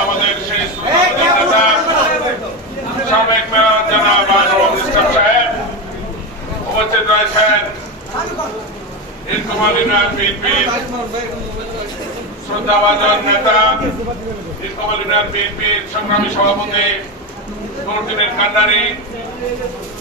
আমাদের সেই সাবেক মেয়র জনাব সাহেব উপস্থিত রয়েছেন ইনকুমার ইউনিয়ন বিএনপির শ্রদ্ধাভাজন নেতা ইনকুমার বিএনপির সংগ্রামী সভাপতি নূরুদ্দিনের কান্ডারি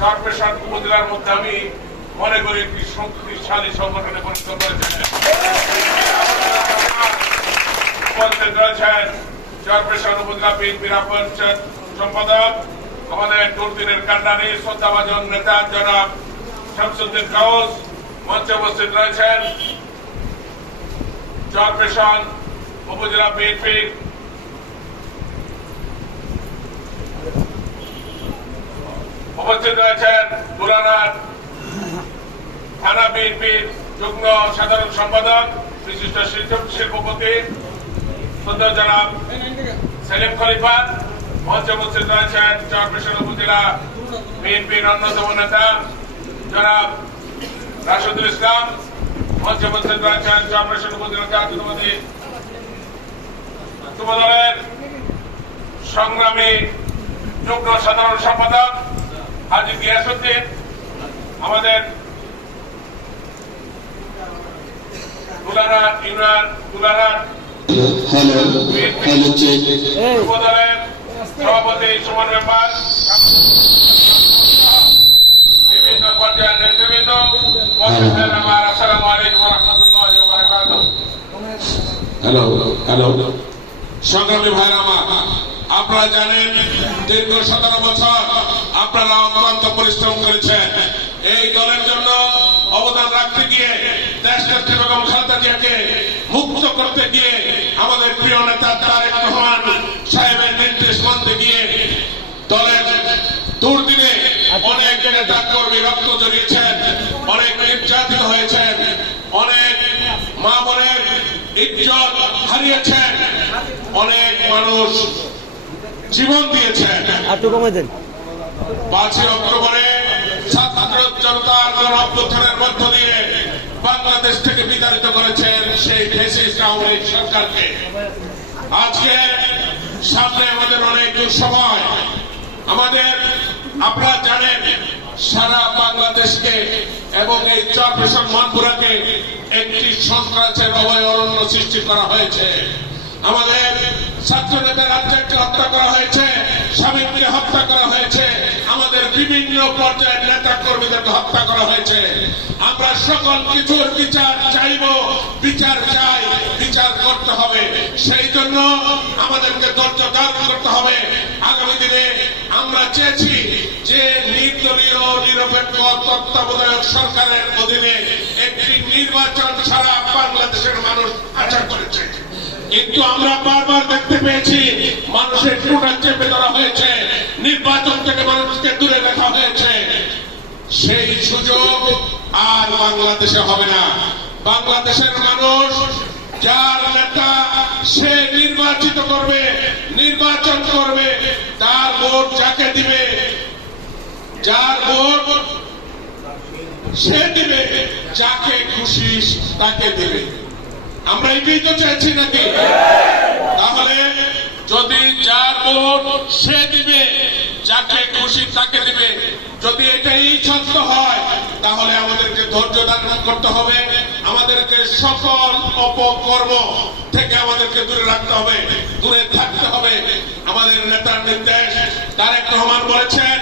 চরপেশন উপজেলার মধ্যে আমি মনে করি একটি শক্তিশালী সংগঠনে পরিণত করেছেন। উপস্থিত রয়েছেন উপজেলা বিএনপির সম্পাদক, আমাদের দুর্দিনের কান্ডানি শ্রদ্ধাভাজন নেতা জনাব শামসুদ্দিন কাউস, মঞ্চে উপস্থিত রয়েছেন। উপজেলা বিএনপির উপস্থিত রয়েছেন দুরানার থানা বিএনপির যুগ্ম সাধারণ সম্পাদক, বিশিষ্ট শিল্প- শিল্পপতি সদ্য জনাব সেলিম খলিফা, মঞ্চে উপস্থিত রয়েছেন চরপেশন উপজেলা বিএনপির অন্যতম নেতা, জনাব রাশেদুল ইসলাম, মঞ্চে উপস্থিত রয়েছেন চরপেশন উপজেলা সংগ্রামী যুগ্ম সাধারণ সম্পাদক হাজি গিয়াসুদ্দিন আমাদের দুলারহাট ইউনিয়ন দুলারহাট সভাপতি সুমন মেম্বার বিভিন্ন পর্যায়ের নেতৃবৃন্দ আমার আসসালামু আলাইকুম রহমতুল্লাহ বারাকাতুহ হ্যালো হ্যালো সংগ্রামী ভাইরা আমার আপনারা জানেন, দীর্ঘ সতেরো বছর আপনারা অত্যন্ত পরিশ্রম করেছেন। এই দলের জন্য অবদান রাখতে গিয়ে, দেশ নেত্রী বেগম খালেদা জিয়াকে মুক্ত করতে গিয়ে আমাদের প্রিয় নেতা তারেক রহমান সাহেবের নির্দেশ মানতে গিয়ে দলের দুর্দিনে অনেক নেতা কর্মী রক্ত জড়িয়েছেন, অনেক নির্যাতিত হয়েছেন, অনেক মা বোনের ইজ্জত হারিয়েছেন, অনেক মানুষ জীবন দিয়েছেন। একটু কমে দেন। পাঁচই অক্টোবরে ছাত্র জনতার গণ অভ্যুত্থানের মধ্য দিয়ে বাংলাদেশ থেকে বিতাড়িত করেছেন সেই ফেসিস্ট আওয়ামী লীগ সরকারকে। আজকে সামনে আমাদের অনেক দুঃসময়। আমাদের আপনারা জানেন সারা বাংলাদেশকে এবং এই চরপেশন মনপুরাকে একটি সন্ত্রাসের অভয় অরণ্য সৃষ্টি করা হয়েছে। আমাদের ছাত্র নেতা রাজ্জাককে হত্যা করা হয়েছে, স্বামীকে হত্যা করা হয়েছে, আমাদের বিভিন্ন পর্যায়ের নেতা কর্মীদেরকে হত্যা করা হয়েছে। আমরা সকল কিছুর বিচার চাইব, বিচার চাই, বিচার করতে হবে। সেই জন্য আমাদেরকে ধৈর্য করতে হবে। আগামী দিনে আমরা চেয়েছি যে নির্দলীয় নিরপেক্ষ তত্ত্বাবধায়ক সরকারের অধীনে একটি নির্বাচন ছাড়া বাংলাদেশের মানুষ আশা করেছে। কিন্তু আমরা বারবার দেখতে পেয়েছি, মানুষের টুটা চেপে ধরা হয়েছে, নির্বাচন থেকে মানুষকে দূরে রাখা হয়েছে। সেই সুযোগ আর বাংলাদেশে হবে না। বাংলাদেশের মানুষ, যার নেতা সে নির্বাচিত করবে, নির্বাচন করবে, তার ভোট যাকে দিবে, যার ভোট সে দিবে, যাকে খুশি তাকে দিবে। আমরা এটাই তো চাইছি নাকি? তাহলে যদি যার সে দিবে, যাকে খুশি তাকে দিবে। যদি এটাই হয়, তাহলে আমাদেরকে ধৈর্য ধারণ করতে হবে। আমাদেরকে সকল অপকর্ম থেকে আমাদেরকে দূরে রাখতে হবে, দূরে থাকতে হবে। আমাদের নেতার নির্দেশ, তারেক রহমান বলেছেন,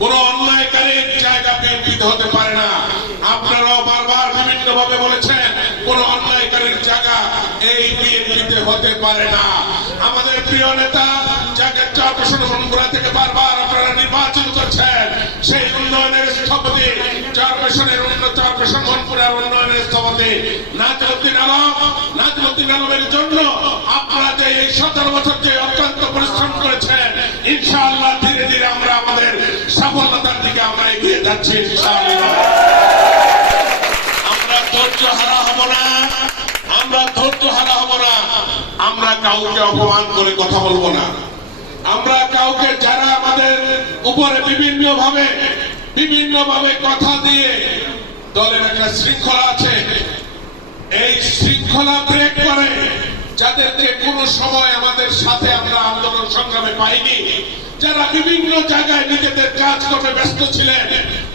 কোন অন্যায়কারীর জায়গা বিএনপিতে হতে পারে না। আপনারাও বারবার বিভিন্ন ভাবে বলেছেন কোন অন্যায়কারীর জায়গা এই বিএনপিতে হতে পারে না। আমাদের প্রিয় নেতা যাকে চরপেশন মনপুরা থেকে বারবার আপনারা নির্বাচন করছেন, সেই উন্নয়নের স্থপতি চরপেশনের উন্নয়ন চরপেশন মনপুরের উন্নয়নের স্থপতি নাজমুদ্দিন আলম। নাজমুদ্দিন আলমের জন্য আপনারা যে এই সতেরো বছর যে অত্যন্ত পরিশ্রম করেছেন, ইনশাআল্লাহ ধীরে ধীরে আমরা আমাদের সফলতার দিকে আমরা এগিয়ে যাচ্ছি, ইনশাআল্লাহ। ধৈর্য হারা হব না। আমরা ধৈর্য হারা হব না। আমরা কাউকে অপমান করে কথা বলব না। আমরা কাউকে যারা আমাদের উপরে বিভিন্ন ভাবে বিভিন্ন ভাবে কথা দিয়ে দলের একটা শৃঙ্খলা আছে, এই শৃঙ্খলা ব্রেক করে যাদেরকে কোনো সময় আমাদের সাথে আমরা আন্দোলন সংগ্রামে পাইনি, যারা বিভিন্ন জায়গায় নিজেদের কাজ করতে ব্যস্ত ছিলেন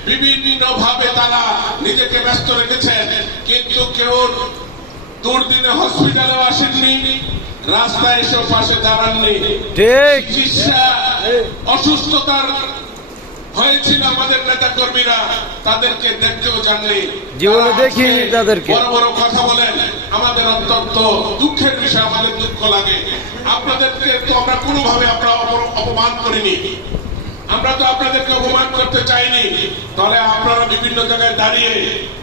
বিভিন্ন ভাবে তারা নিজেকে ব্যস্ত রেখেছেন কিন্তু কেউ দুর্দিনে হসপিটালে আসেননি রাস্তায় এসে পাশে দাঁড়াননি। চিকিৎসা অসুস্থতার হয়েছিল আমাদের নেতা কর্মীরা তাদেরকে দেখতেও জাননি জীবনে আজকে তাদেরকে। বড় বড় কথা বলেন আমাদের অত্যন্ত দুঃখের বিষয় আমাদের দুঃখ লাগে। আপনাদেরকে তো আমরা কোনোভাবে আমরা অপ- অপমান করিনি। আমরা তো আপনাদেরকে অপমান করতে চাইনি। তাহলে আপনারা বিভিন্ন জায়গায় দাঁড়িয়ে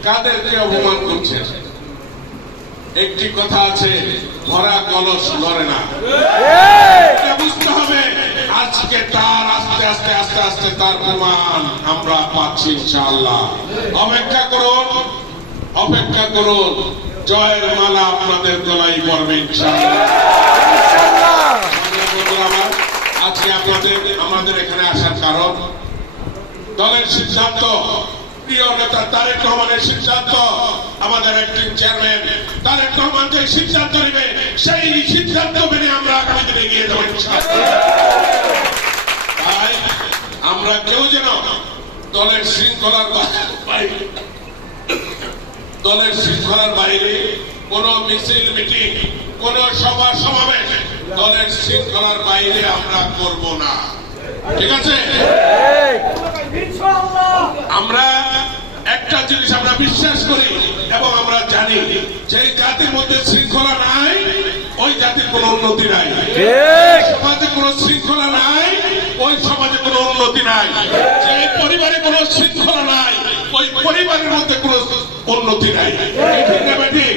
কাদেরকে অপমান করছেন? একটি কথা আছে ভরা কলস ধরে না। বুঝতে হবে আজকে তার আস্তে আস্তে আস্তে আস্তে তার প্রমাণ আমরা পাচ্ছি ইনশাআল্লাহ। অপেক্ষা করুন অপেক্ষা করুন জয়ের মালা আপনাদের গলায় পড়বে ইনশাআল্লাহ। আজকে আপনাদের আমাদের এখানে কারণ দলের সিদ্ধান্ত, প্রিয় নেতা তারেক রহমানের সিদ্ধান্ত, আমাদের একজন চেয়ারম্যান তারেক রহমান যে সিদ্ধান্ত নেবে, সেই সিদ্ধান্ত মেনে আমরা আগামী দিনে এগিয়ে যাব তাই আমরা কেউ যেন দলের শৃঙ্খলার বাইরে দলের শৃঙ্খলার বাইরে কোন মিছিল, মিটিং, কোন সভা, সমাবেশ দলের শৃঙ্খলার বাইরে আমরা করব না। ঠিক আছে? আমরা একটা জিনিস আমরা বিশ্বাস করি এবং আমরা জানি যে জাতির মধ্যে শৃঙ্খলা নাই ওই জাতির কোনো উন্নতি নাই। সমাজে কোনো শৃঙ্খলা নাই ওই সমাজে কোনো উন্নতি নাই। যে পরিবারে কোনো শৃঙ্খলা নাই ওই পরিবারের মধ্যে কোনো উন্নতি নাই। বেটি?